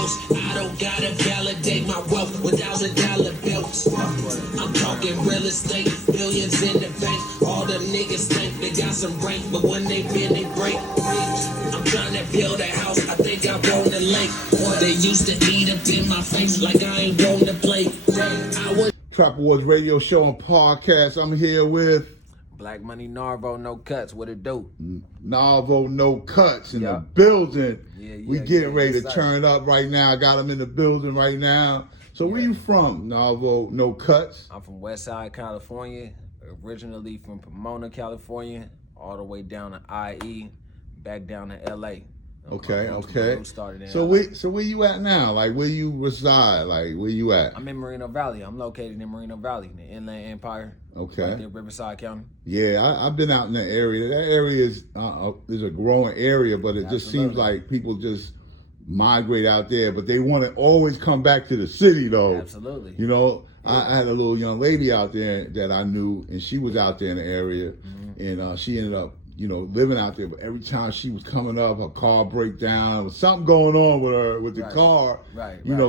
else. I don't gotta validate my wealth with $1,000 bills. I'm talking real estate, billions in the bank. All the niggas think they got some rank, but when they bend, they break. I'm trying to build a house, I think I want a lake. They used to eat up in my face like I ain't want to play. I was Trap Awards radio show and podcast. I'm here with Black Money Narvo, no cuts. What it do? Narvo, no cuts in the building. We getting ready to turn up right now. I got him in the building right now. So where you from, Narvo, no cuts? I'm from West Side, California. Originally from Pomona, California, all the way down to IE, back down to LA. Okay. So where you at now? Like where you reside? Like where you at? I'm in Moreno Valley. I'm located in Moreno Valley, the Inland Empire. Okay. Right there, Riverside County. Yeah, I've been out in that area. That area is a growing area, but it just seems like people just migrate out there, but they want to always come back to the city though. Absolutely. You know, I had a little young lady out there that I knew, and she was out there in the area, and she ended up, living out there. But every time she was coming up, her car break down. There was something going on with her, with the car.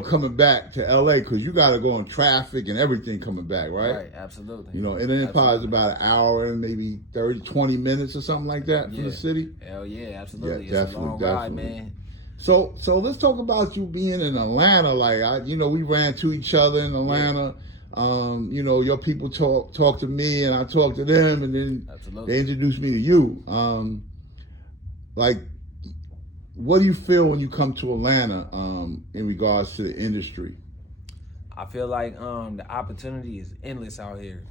Coming back to LA, because you got to go in traffic and everything coming back, right? Right, absolutely. Inland Empire is about an hour and maybe 30, 20 minutes or something like that from the city. Hell yeah, absolutely. Yeah, it's a long ride, man. So let's talk about you being in Atlanta. Like we ran to each other in Atlanta. Your people talk to me, and I talk to them, and then they introduced me to you. What do you feel when you come to Atlanta in regards to the industry? I feel like the opportunity is endless out here.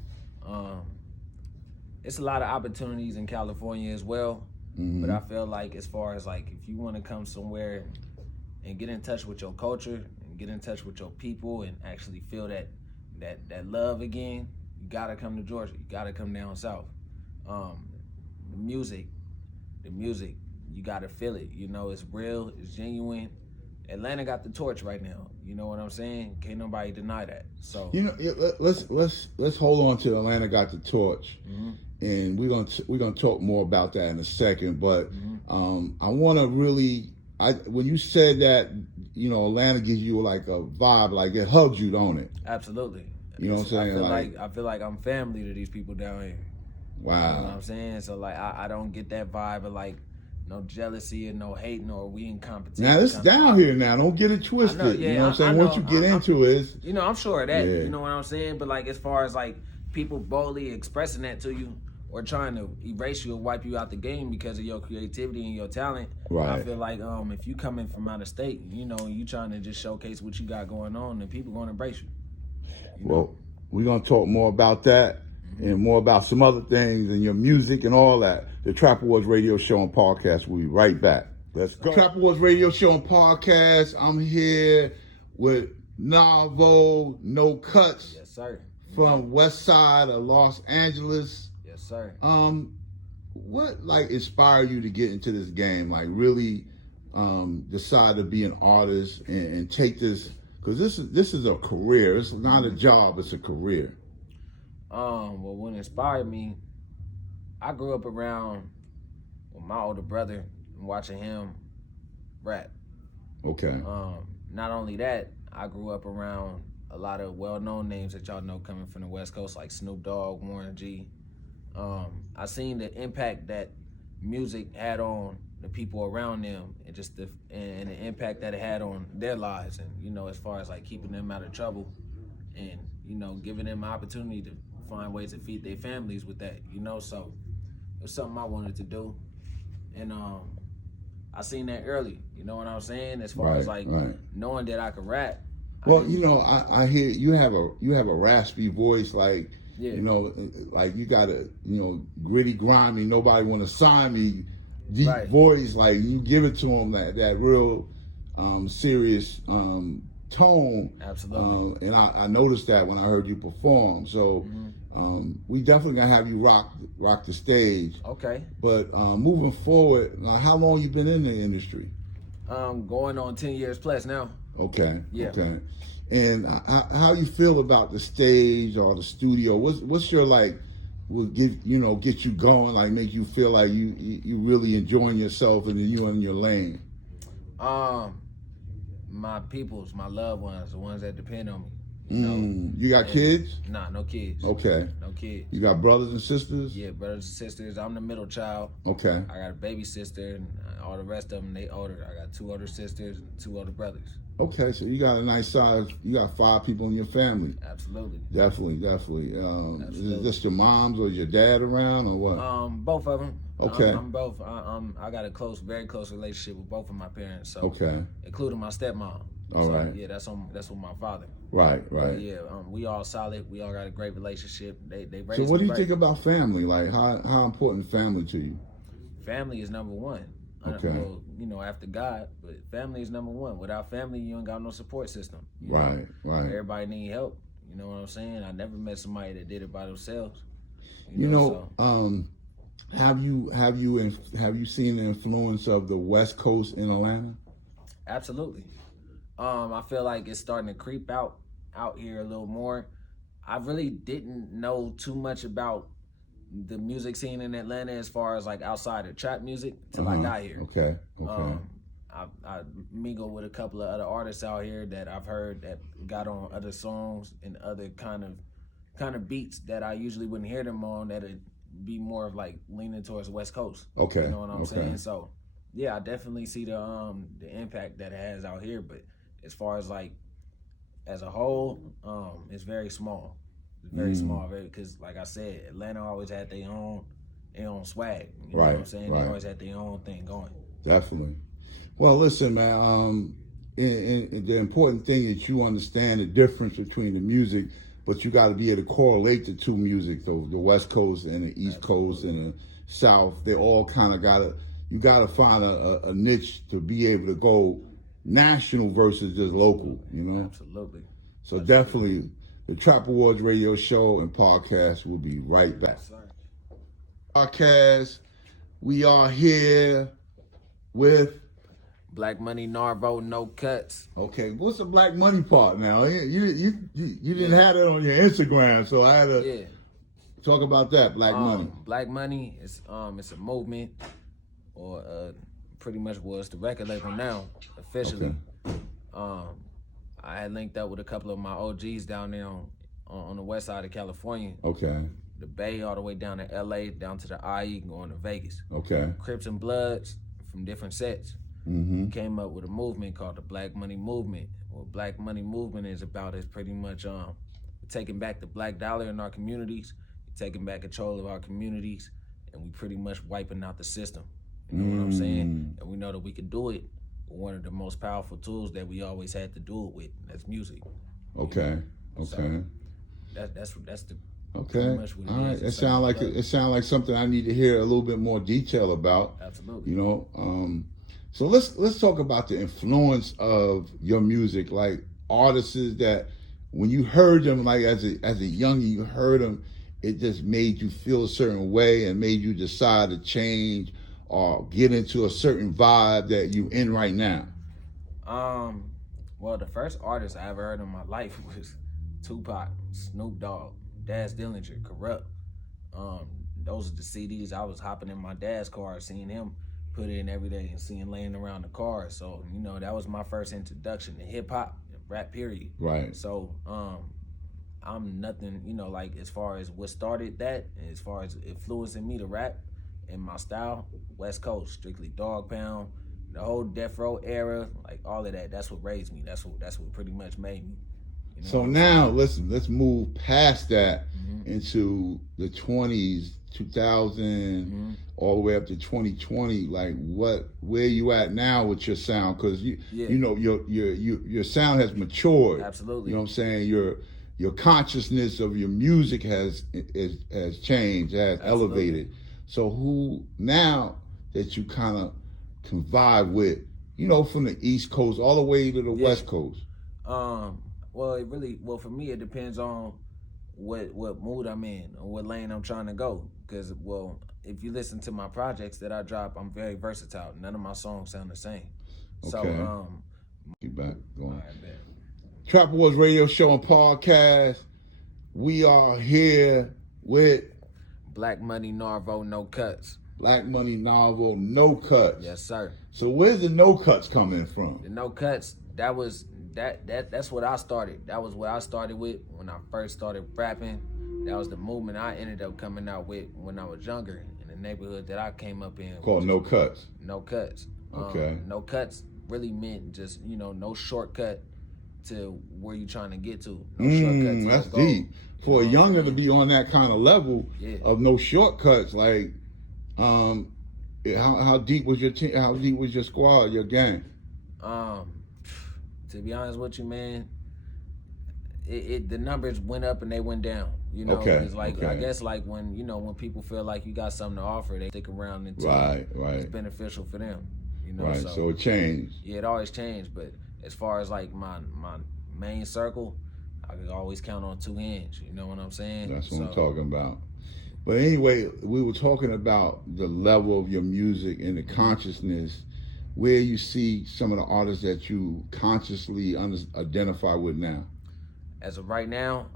It's a lot of opportunities in California as well. But I feel like as far as like if you want to come somewhere and get in touch with your culture and get in touch with your people and actually feel that love again, you gotta come to Georgia. You gotta come down south. The music, you gotta feel it. It's real, it's genuine. Atlanta got the torch right now. You know what I'm saying? Can't nobody deny that. So let's hold on to Atlanta got the torch. And we're gonna talk more about that in a second. But I want to really, when you said that, Atlanta gives you like a vibe, like it hugs you, don't it? Absolutely. You know what I'm saying? I feel like I'm family to these people down here. Wow. You know what I'm saying? So like I don't get that vibe of like no jealousy and no hating or we in competition. Now it's down here now. Don't get it twisted. You know what I'm saying? Once you get into it, I'm sure of that. Yeah. You know what I'm saying? But like as far as like people boldly expressing that to you, or trying to erase you or wipe you out the game because of your creativity and your talent. Right. I feel like if you coming from out of state, you trying to just showcase what you got going on, and people gonna embrace you. Well, we're gonna talk more about that and more about some other things and your music and all that. The Trap Awards radio show and podcast. We'll be right back. Let's go. Trap Awards radio show and podcast. I'm here with Narvo, no cuts. Yes, sir. From West Side of Los Angeles. Sir. What inspired you to get into this game? Like really decide to be an artist and take this, because this is a career. It's not a job, it's a career. Well, what inspired me, I grew up around my older brother and watching him rap. Okay. Not only that, I grew up around a lot of well-known names that y'all know coming from the West Coast, like Snoop Dogg, Warren G. I seen the impact that music had on the people around them, and just the impact that it had on their lives, and as far as like keeping them out of trouble, and giving them an opportunity to find ways to feed their families with that. So it was something I wanted to do, and I seen that early. You know what I'm saying? As far as like knowing that I could rap. Well, I hear you have a raspy voice, like. Yeah. Like you got a, gritty, grimy, nobody want to sign me, deep voice, like you give it to them that real serious tone. Absolutely. And I noticed that when I heard you perform. So we definitely gonna have you rock the stage. Okay. But moving forward, how long you been in the industry? Going on 10 years plus now. Okay. Yeah. Okay. And how you feel about the stage or the studio? What's your will get you going, like make you feel like you really enjoying yourself and you in your lane? My peoples, my loved ones, the ones that depend on me. You know, You got kids? Nah, no kids. Okay. No kids. You got brothers and sisters? Yeah, brothers and sisters. I'm the middle child. Okay. I got a baby sister, and all the rest of them, they older. I got 2 older sisters and 2 older brothers. Okay, so you got a nice size. You got 5 people in your family. Absolutely. Definitely. Is it just your moms or your dad around or what? Both of them. Okay. I'm both. I got a very close relationship with both of my parents. So Okay. including my stepmom. All so, right. Yeah, that's with my father. Right. But yeah, we all solid. We all got a great relationship. They raised So what do you me think right. about family? Like how important family to you? Family is number one. Okay. Well, you know, after God, but family is number one. Without family, you ain't got no support system. You know? Right. Everybody need help. You know what I'm saying? I never met somebody that did it by themselves. Have you seen the influence of the West Coast in Atlanta? Absolutely. I feel like it's starting to creep out here a little more. I really didn't know too much about the music scene in Atlanta as far as like outside of trap music till I got here. Okay. I mingle with a couple of other artists out here that I've heard that got on other songs and other kind of beats that I usually wouldn't hear them on, that'd be more of like leaning towards West Coast. Okay. You know what I'm saying? So yeah, I definitely see the impact that it has out here, but as far as like as a whole, it's very small. It's very small, because like I said, Atlanta always had their own swag. You know what I'm saying? They always had their own thing going. Definitely. Well, listen, man. The important thing is you understand the difference between the music, but you got to be able to correlate the two music, the West Coast and the East Coast and the South. They all kind of you got to find a niche to be able to go national versus just local, you know? Absolutely. So definitely, the Trap Awards radio show and podcast will be right back. Yes, sir. Podcast, we are here with... Black Money Narvo, no cuts. Okay, what's the Black Money part now? You didn't have it on your Instagram, so I had to talk about that, Black Money. Black Money is it's a movement, or pretty much was the record label now, officially. Okay. I had linked up with a couple of my OGs down there on the west side of California. Okay. The Bay all the way down to LA, down to the IE, going to Vegas. Okay. Crips and Bloods from different sets. Came up with a movement called the Black Money Movement. What Black Money Movement is about is pretty much taking back the black dollar in our communities, taking back control of our communities, and we pretty much wiping out the system. You know what I'm saying? And we know that we can do it with one of the most powerful tools that we always had to do it with. That's music. Okay. So that's the Okay. pretty much what it All right. is. It sounds like something I need to hear a little bit more detail about. Absolutely. You know. So let's talk about the influence of your music, like artists that when you heard them, like as a youngin, you heard them, it just made you feel a certain way and made you decide to change or get into a certain vibe that you in right now. Well, the first artist I ever heard in my life was Tupac, Snoop Dogg, Daz Dillinger, Corrupt. Those are the CDs I was hopping in my dad's car, seeing him put in every day and seeing laying around the car. So, you know, that was my first introduction to hip hop, rap, period. Right. So, I'm nothing, you know, like as far as what started that, and as far as influencing me to rap and my style, West Coast, strictly Dog Pound, the whole Death Row era, like all of that. That's what raised me. That's what pretty much made me. You know So now let's move past that into the 20s, 2000, all the way up to 2020. Like where you at now with your sound? Because you know your sound has matured. Absolutely. You know what I'm saying? Your consciousness of your music has changed, has elevated. So who now that you kind of can vibe with, you know, from the East Coast all the way to the West Coast? Well, for me, it depends on what mood I'm in or what lane I'm trying to go. Because, well, if you listen to my projects that I drop, I'm very versatile. None of my songs sound the same. Okay. So, Keep back going. all right, man. Trap Awards radio show and podcast. We are here with Black Money Narvo, no cuts. Black Money Novel, no cuts. Yes, sir. So where's the no cuts coming from? The no cuts, That's what I started. That was what I started with when I first started rapping. That was the movement I ended up coming out with when I was younger in the neighborhood that I came up in. Called No Cuts. No Cuts. Okay. No Cuts really meant just, no shortcut to where you're trying to get to. No shortcut to that's your goal. deep. For a younger to be on that kind of level of no shortcuts, like, how deep was your team? How deep was your squad, your gang? To be honest with you, man, the numbers went up and they went down. Okay. It's like I guess like when when people feel like you got something to offer, they stick around until it's beneficial for them. Right. So it changed. Yeah, it always changed. But as far as like my main circle, I could always count on 2 hands. You know what I'm saying? That's what I'm talking about. But anyway, we were talking about the level of your music and the consciousness, where you see some of the artists that you consciously identify with now. As of right now,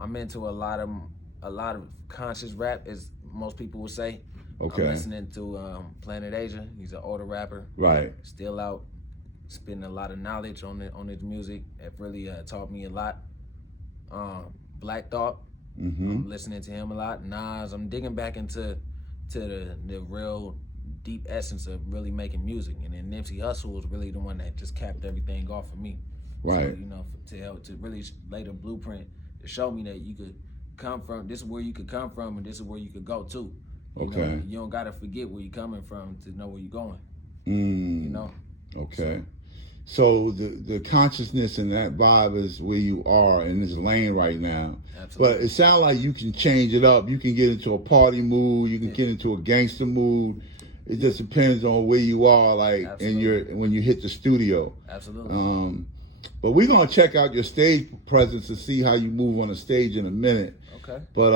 I'm into a lot of conscious rap, as most people would say. Okay. I'm listening to Planet Asia. He's an older rapper. Right. Still out, spitting a lot of knowledge on his music. It really taught me a lot. Black Thought. I'm listening to him a lot. Nas. I'm digging back into the real deep essence of really making music. And then Nipsey Hussle was really the one that just capped everything off for me. Right. So, to help to really lay the blueprint to show me that you could come from. This is where you could come from, and this is where you could go to. You don't gotta forget where you're coming from to know where you're going. Okay. So the consciousness and that vibe is where you are in this lane right now. Absolutely. But it sounds like you can change it up. You can get into a party mood. You can get into a gangster mood. It just depends on where you are, like when you hit the studio. Absolutely. But we're gonna check out your stage presence to see how you move on the stage in a minute. Okay. But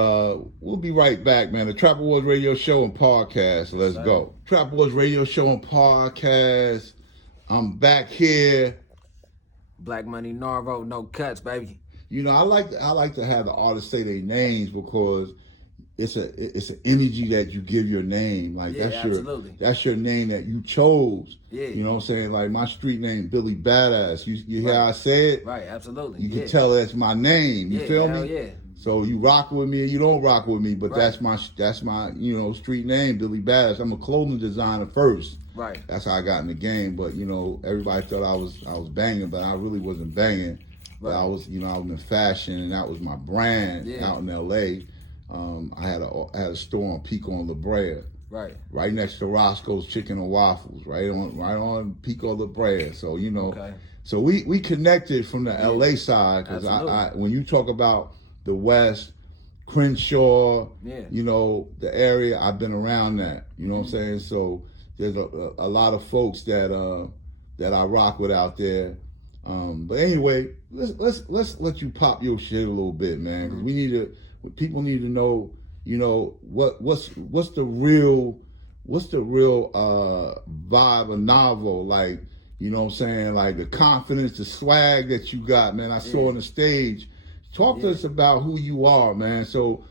we'll be right back, man. The Trap Awards Radio Show and Podcast. Let's go. Trap Awards Radio Show and Podcast. I'm back here. Black Money Narvo, No Cuts, baby. I like to have the artists say their names because it's an energy that you give your name. Like that's your name that you chose. Yeah. You know what I'm saying? Like my street name, Billy Badass. You hear how I say it? Right, absolutely. You can tell that's my name. You feel me? Yeah. So you rock with me or you don't rock with me, but that's my street name, Billy Badass. I'm a clothing designer first. Right. That's how I got in the game. But everybody thought I was banging, but I really wasn't banging. But I was I was in fashion, and that was my brand out in LA. I had a store on Pico and La Brea. Right next to Roscoe's Chicken and Waffles, right on Pico La Brea. So so we connected from the LA side, because I when you talk about the West, Crenshaw, the area, I've been around that. You know what I'm saying? So there's a lot of folks that I rock with out there. But anyway, let's let you pop your shit a little bit, man, because people need to know, what's the real vibe of Novel, like, you know what I'm saying, like the confidence, the swag that you got, man. I saw on the stage. Talk to us about who you are, man. So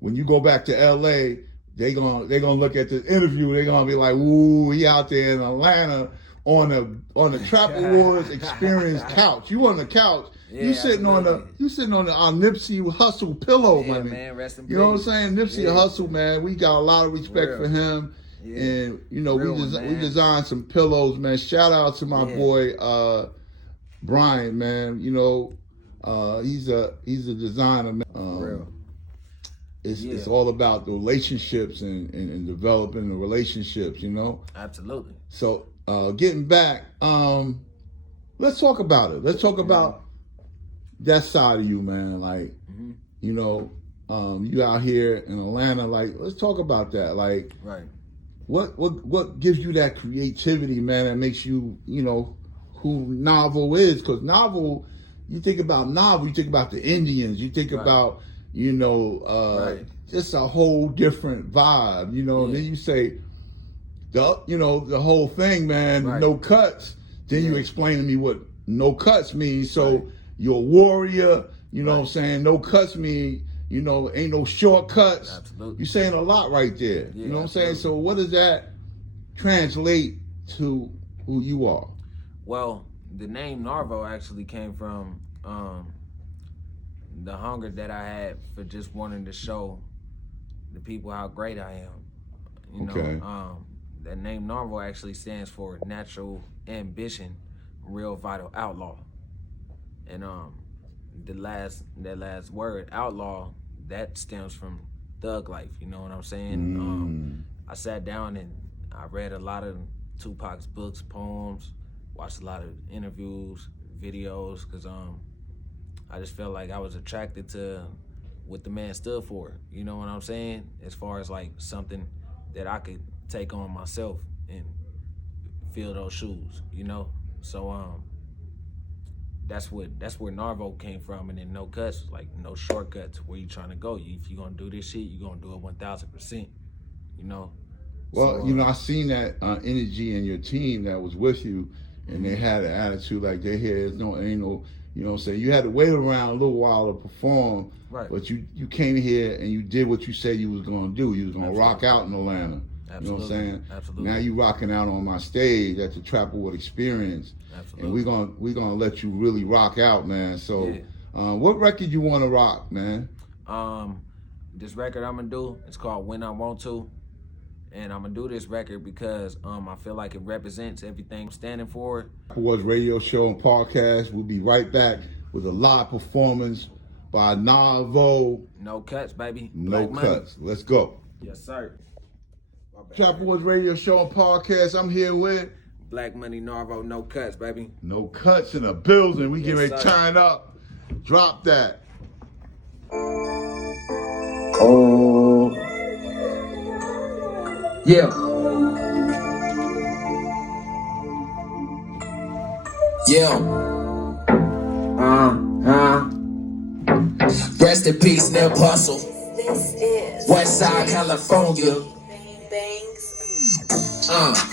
when you go back to LA, they're gonna look at this interview, they're gonna be like, ooh, he out there in Atlanta on the Trap Awards experience couch. You on the couch. You sitting on the Nipsey Hussle pillow, man. Rest in peace. You know what I'm saying? Nipsey Hussle, man. We got a lot of respect for him. Yeah. And we designed some pillows, man. Shout out to my boy Brian, man. He's a designer, man. It's all about the relationships and developing the relationships, Absolutely. So getting back, let's talk about it. Let's talk about that side of you, man. Like, you out here in Atlanta. Like, let's talk about that. Like, what gives you that creativity, man? That makes you, who Novel is? Because Novel, you think about Novel, you think about the Indians, you think about, just a whole different vibe, And then you say, the whole thing, man, no cuts. Then you explain to me what no cuts means. So you're a warrior, you know what I'm saying? No cuts mean, ain't no shortcuts. Absolutely. You're saying a lot right there. You know what I'm saying? So what does that translate to who you are? Well, the name Narvo actually came from the hunger that I had for just wanting to show the people how great I am. You know, that name Narvo actually stands for natural ambition, real vital outlaw. And that last word, outlaw, that stems from thug life, you know what I'm saying? I sat down and I read a lot of Tupac's books, poems, watched a lot of interviews, videos, because I just felt like I was attracted to what the man stood for, you know what I'm saying? As far as like something that I could take on myself and fill those shoes, you know? So that's where Narvo came from, and then no cuts, like no shortcuts. Where you trying to go? If you gonna do this shit, you gonna do it 1,000%. You know. Well, you know, I seen that energy in your team that was with you, and they had an attitude like they here. Ain't no, you know what I'm saying? You had to wait around a little while to perform, right? But you came here and you did what you said you was gonna do. You was gonna rock out in Atlanta. Absolutely. You know what I'm saying? Absolutely. Now you rocking out on my stage at the Trapperwood Experience. Absolutely. And we're gonna let you really rock out, man. So, yeah. What record you want to rock, man? This record I'm gonna do, it's called When I Want To, and I'm gonna do this record because I feel like it represents everything I'm standing for. Trapperwood's radio show and podcast. We'll be right back with a live performance by Narvo. No cuts, baby. No Black cuts. Let's go. Yes, sir. Trapperwood's radio show and podcast. I'm here with Black Money Narvo, no cuts, baby. No cuts in the building. We get ready to sir. turn up. Drop that. Oh. Yeah. Rest in peace, Nip Hustle. West Side, California.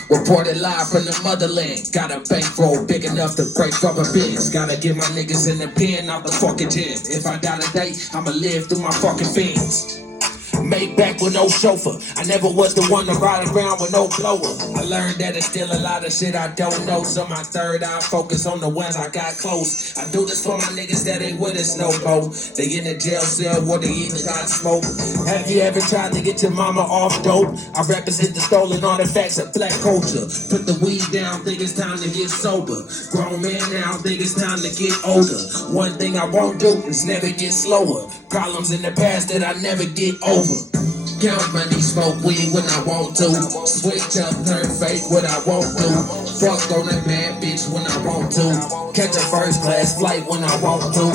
Reported live from the motherland. Got a bankroll big enough to break rubber bands. Gotta get my niggas in the pen out the fucking gym. If I die today, I'ma live through my fucking fins. Made back with no chauffeur. I never was the one to ride around with no blower. I learned that it's still a lot of shit I don't know. So my third eye focus on the ones I got close. I do this for my niggas that ain't with us no more. They in the jail cell where they either got smoke. Have you ever tried to get your mama off dope? I represent the stolen artifacts of black culture. Put the weed down, think it's time to get sober. Grown man now, think it's time to get older. One thing I won't do is never get slower. Problems in the past that I never get over. Count money, smoke weed when I want to. Switch up, turn fake what I won't do. Fuck on that bad bitch when I want to. Catch a first class flight when I want to.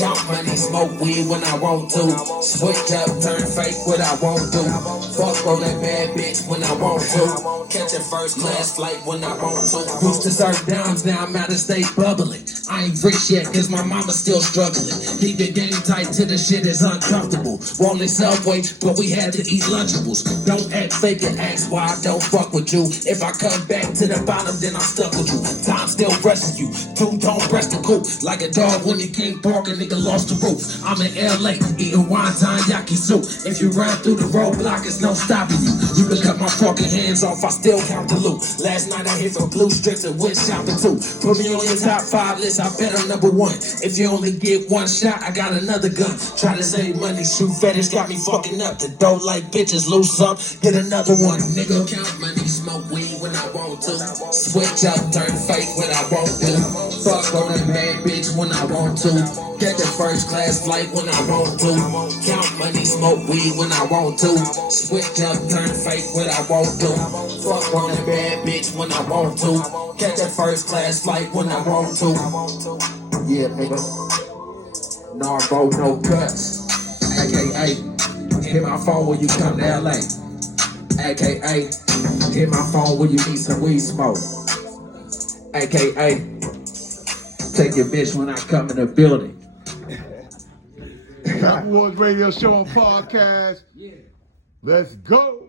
Count money, smoke weed when I want to. Switch up, turn fake what I want to. Fuck on that bad bitch when I want to. Catch a first class flight when I want to. Used to serve dimes, now I'm out of state bubbling. I ain't rich yet cause my mama's still struggling. Keep the game tight till the shit is uncomfortable. Rolling Subway, but we had to eat Lunchables. Don't act fake and ask why I don't fuck with you. If I come back to the bottom, then I'm stuck with you. Time still rushing you. Two don't rest the coop. Like a dog when he can't bark, a nigga lost the roof. I'm in LA, eating wonton yaki soup. If you run through the roadblock, it's no stopping you. You can cut my fucking hands off, I still count the loot. Last night I hit for blue strips and went shopping too. Put me on your top 5 list, I bet I'm number 1. If you only get one shot, I got another gun. Try to save money, shoot fetish, got me fucking up. The dough like bitches, loose up, get another one. Nigga, count money, smoke weed when I want to. Switch up, turn fake when I want to. Fuck on that bad bitch when I want to. Get the first class flight when I want to. Count money, smoke weed when I want to. Switch up, turn fake when I want to. Fuck on that bad bitch when I want to. Catch that first class flight when I want to. Yeah, nigga. Narvo, no cuts. AKA, hit my phone when you come to LA. AKA, hit my phone when you need some weed smoke. AKA, take your bitch when I come in the building. Trapperwood's radio show and podcast. Yeah. Let's go.